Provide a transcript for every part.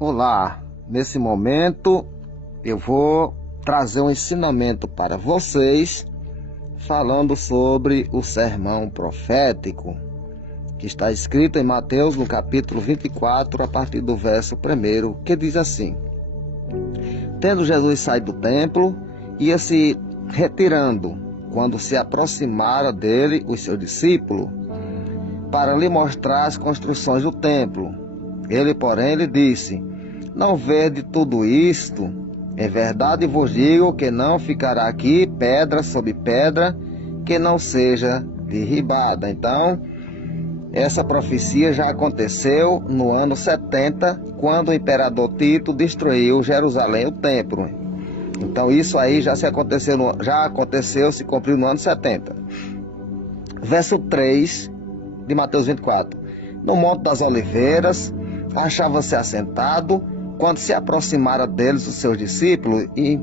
Olá, nesse momento eu vou trazer um ensinamento para vocês falando sobre o sermão profético que está escrito em Mateus no capítulo 24 a partir do verso 1, que diz assim: Tendo Jesus saído do templo, ia se retirando, quando se aproximara dele os seus discípulos, para lhe mostrar as construções do templo. Ele, porém, lhe disse: Não vede tudo isto? Em verdade vos digo que não ficará aqui pedra sobre pedra que não seja derribada. Então, essa profecia já aconteceu no ano 70, quando o imperador Tito destruiu Jerusalém, o templo. Então isso aí já aconteceu, se cumpriu no ano 70. Verso 3 de Mateus 24. No Monte das Oliveiras, achava-se assentado, quando se aproximara deles os seus discípulos e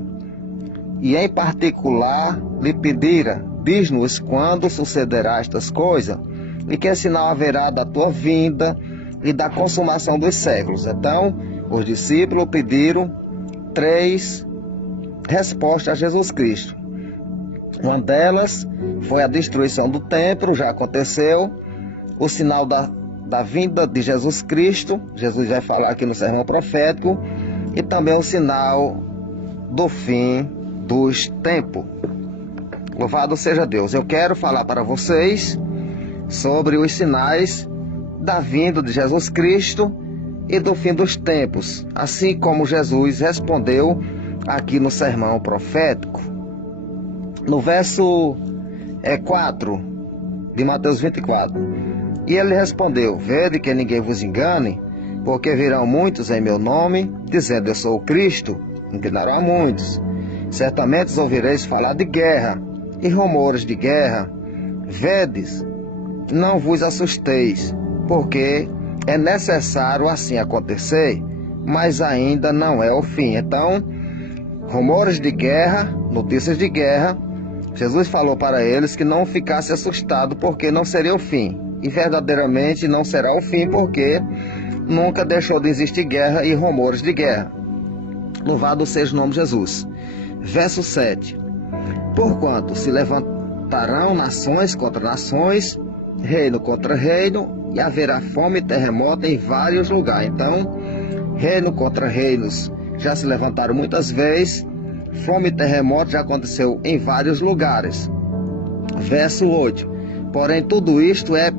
em particular lhe pedira: diz-nos quando sucederá estas coisas, e que sinal haverá da tua vinda e da consumação dos séculos. Então, os discípulos pediram 3 respostas a Jesus Cristo. Uma delas foi a destruição do templo, já aconteceu. O sinal da vinda de Jesus Cristo, Jesus vai falar aqui no sermão profético, e também o sinal do fim dos tempos. Louvado seja Deus. Eu quero falar para vocês sobre os sinais da vinda de Jesus Cristo e do fim dos tempos, assim como Jesus respondeu aqui no sermão profético. No verso 4 de Mateus 24. E ele respondeu: Vede que ninguém vos engane, porque virão muitos em meu nome, dizendo: Eu sou o Cristo, enganarão muitos. Certamente ouvireis falar de guerra e rumores de guerra. Vedes, não vos assusteis, porque é necessário assim acontecer, mas ainda não é o fim. Então, rumores de guerra, notícias de guerra, Jesus falou para eles que não ficasse assustado, porque não seria o fim. E verdadeiramente não será o fim, porque nunca deixou de existir guerra e rumores de guerra. Louvado seja o nome de Jesus. Verso 7. Porquanto se levantarão nações contra nações, reino contra reino, e haverá fome e terremoto em vários lugares. Então, reino contra reinos já se levantaram muitas vezes, fome e terremoto já aconteceu em vários lugares. Verso 8. Porém, tudo isto é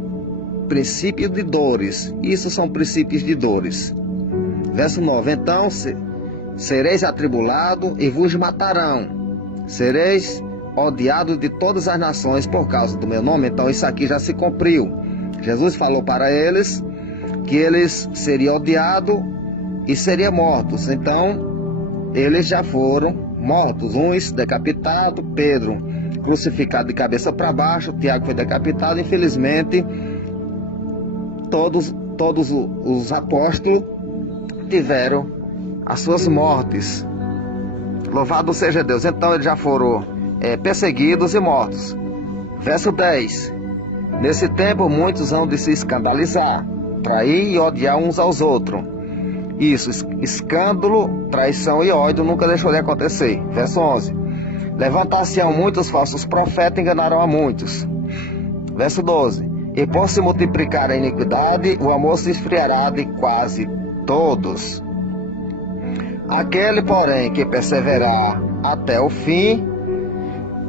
princípio de dores. Isso são princípios de dores. Verso 9. Então, sereis atribulados e vos matarão. Sereis odiados de todas as nações por causa do meu nome. Então, isso aqui já se cumpriu. Jesus falou para eles que eles seriam odiados e seriam mortos. Então, eles já foram mortos. Uns decapitados, Pedro crucificado de cabeça para baixo, Tiago foi decapitado. Infelizmente, todos os apóstolos tiveram as suas mortes. Louvado seja Deus. Então eles já foram perseguidos e mortos. Verso 10. Nesse tempo muitos hão de se escandalizar, trair e odiar uns aos outros. Isso, escândalo, traição e ódio nunca deixou de acontecer. Verso 11. Levantar-se-ão muitos falsos profetas e enganarão a muitos. Verso 12. E por se multiplicar a iniquidade, o amor se esfriará de quase todos. Aquele, porém, que perseverar até o fim,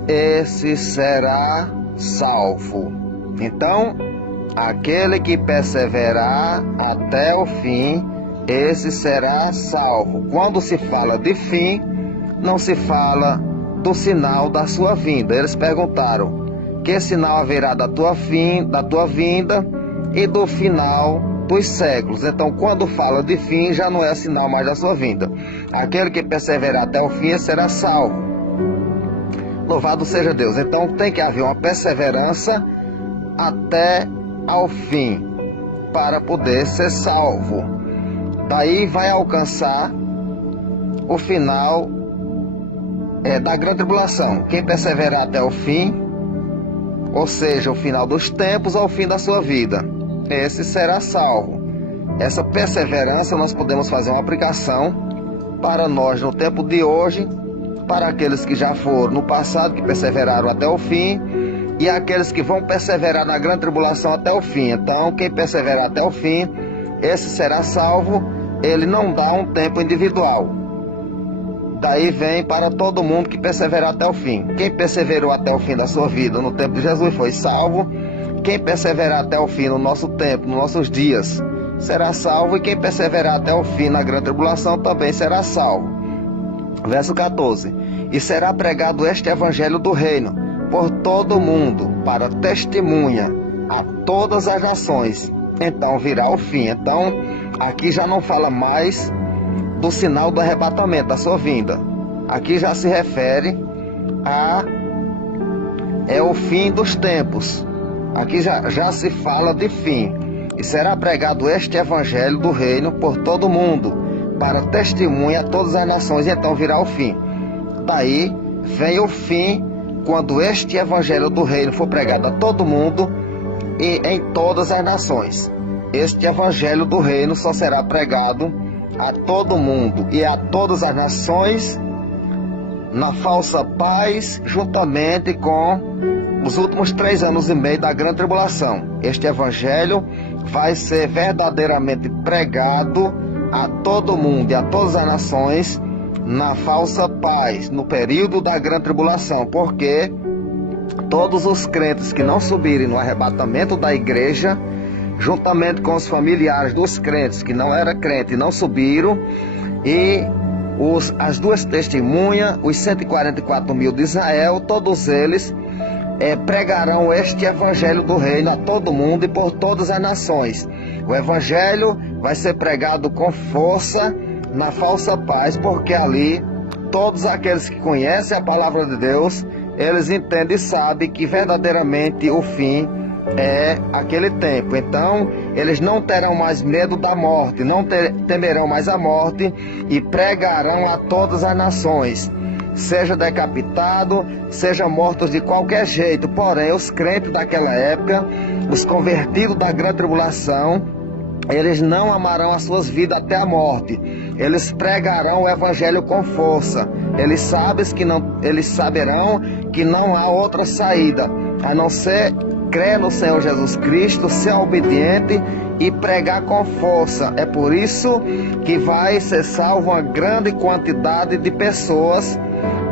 esse será salvo. Então, aquele que perseverar até o fim, esse será salvo. Quando se fala de fim, não se fala do sinal da sua vinda. Eles perguntaram: que sinal haverá da tua vinda e do final dos séculos? Então, quando fala de fim, já não é sinal mais da sua vinda. Aquele que perseverar até o fim será salvo. Louvado seja Deus. Então, tem que haver uma perseverança até ao fim para poder ser salvo. Daí vai alcançar o final da grande tribulação. Quem perseverar até o fim, ou seja, o final dos tempos ao fim da sua vida, esse será salvo. essa perseverança nós podemos fazer uma aplicação para nós no tempo de hoje, para aqueles que já foram no passado, que perseveraram até o fim, e aqueles que vão perseverar na grande tribulação até o fim. Então, quem perseverar até o fim, esse será salvo. Ele não dá um tempo individual. Daí vem para todo mundo que perseverar até o fim. Quem perseverou até o fim da sua vida no tempo de Jesus foi salvo. Quem perseverar até o fim no nosso tempo, nos nossos dias, será salvo. E quem perseverar até o fim na grande tribulação também será salvo. Verso 14. E será pregado este evangelho do reino por todo mundo, para testemunha a todas as nações. Então virá o fim. Então, aqui já não fala mais do sinal do arrebatamento, da sua vinda. Aqui já se refere o fim dos tempos. Aqui já se fala de fim. E será pregado este evangelho do reino por todo mundo, para testemunha a todas as nações. E então virá o fim. Daí vem o fim, quando este evangelho do reino for pregado a todo mundo e em todas as nações. Este evangelho do reino só será pregado a todo mundo e a todas as nações na falsa paz, juntamente com os últimos 3 anos e meio da grande tribulação. Este evangelho vai ser verdadeiramente pregado a todo mundo e a todas as nações na falsa paz, no período da grande tribulação, porque todos os crentes que não subirem no arrebatamento da igreja, juntamente com os familiares dos crentes que não eram crentes e não subiram, e as 2 testemunhas, os 144 mil de Israel, todos eles pregarão este evangelho do reino a todo mundo e por todas as nações. O evangelho vai ser pregado com força na falsa paz, porque ali todos aqueles que conhecem a palavra de Deus, eles entendem e sabem que verdadeiramente o fim é aquele tempo. Então eles não terão mais medo da morte, não temerão mais a morte, e pregarão a todas as nações, seja decapitado, seja mortos de qualquer jeito. Porém, os crentes daquela época, os convertidos da grande tribulação, eles não amarão as suas vidas até a morte. Eles pregarão o evangelho com força. Eles saberão que não há outra saída a não ser crer no Senhor Jesus Cristo, ser obediente e pregar com força. É por isso que vai ser salvo uma grande quantidade de pessoas,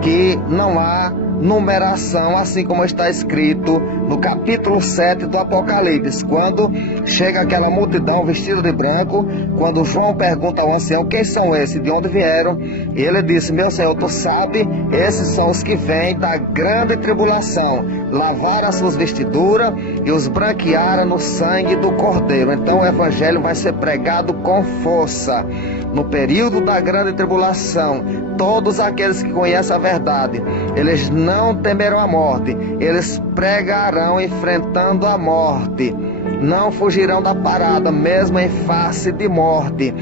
que não há numeração, assim como está escrito no capítulo 7 do Apocalipse, quando chega aquela multidão vestida de branco, quando João pergunta ao ancião: quem são esses, de onde vieram? E ele disse: meu Senhor, tu sabe, esses são os que vêm da grande tribulação, lavaram as suas vestiduras e os branquearam no sangue do Cordeiro. Então o evangelho vai ser pregado com força no período da grande tribulação. Todos aqueles que conhecem a verdade, eles não temerão a morte, eles pregarão enfrentando a morte, não fugirão da parada, mesmo em face de morte.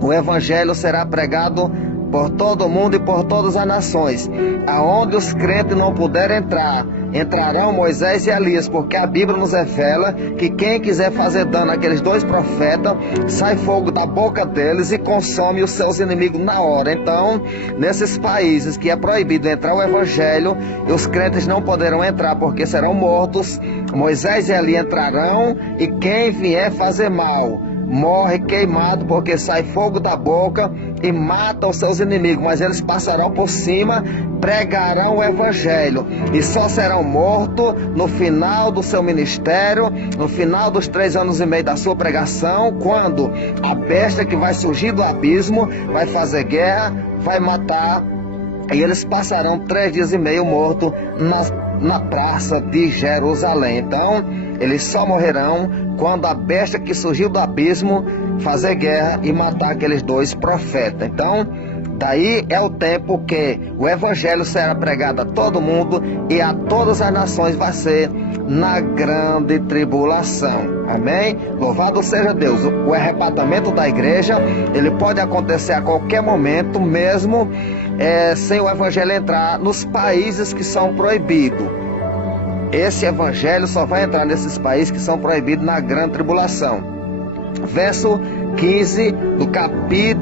O evangelho será pregado por todo mundo e por todas as nações. Aonde os crentes não puderem entrar, entrarão Moisés e Elias, porque a Bíblia nos revela que quem quiser fazer dano àqueles 2 profetas, sai fogo da boca deles e consome os seus inimigos na hora. Então, nesses países que é proibido entrar o evangelho, e os crentes não poderão entrar porque serão mortos, Moisés e Elias entrarão, e quem vier fazer mal morre queimado, porque sai fogo da boca e mata os seus inimigos. Mas eles passarão por cima, pregarão o evangelho, e só serão mortos no final do seu ministério, no final dos 3 anos e meio da sua pregação, quando a besta que vai surgir do abismo vai fazer guerra, vai matar, e eles passarão 3 dias e meio mortos na praça de Jerusalém. Então eles só morrerão quando a besta que surgiu do abismo fazer guerra e matar aqueles 2 profetas. Então, daí é o tempo que o evangelho será pregado a todo mundo e a todas as nações, vai ser na grande tribulação. Amém? Louvado seja Deus. O arrebatamento da igreja, ele pode acontecer a qualquer momento, mesmo sem o evangelho entrar nos países que são proibidos. Esse evangelho só vai entrar nesses países que são proibidos na grande tribulação. Verso 15 do capítulo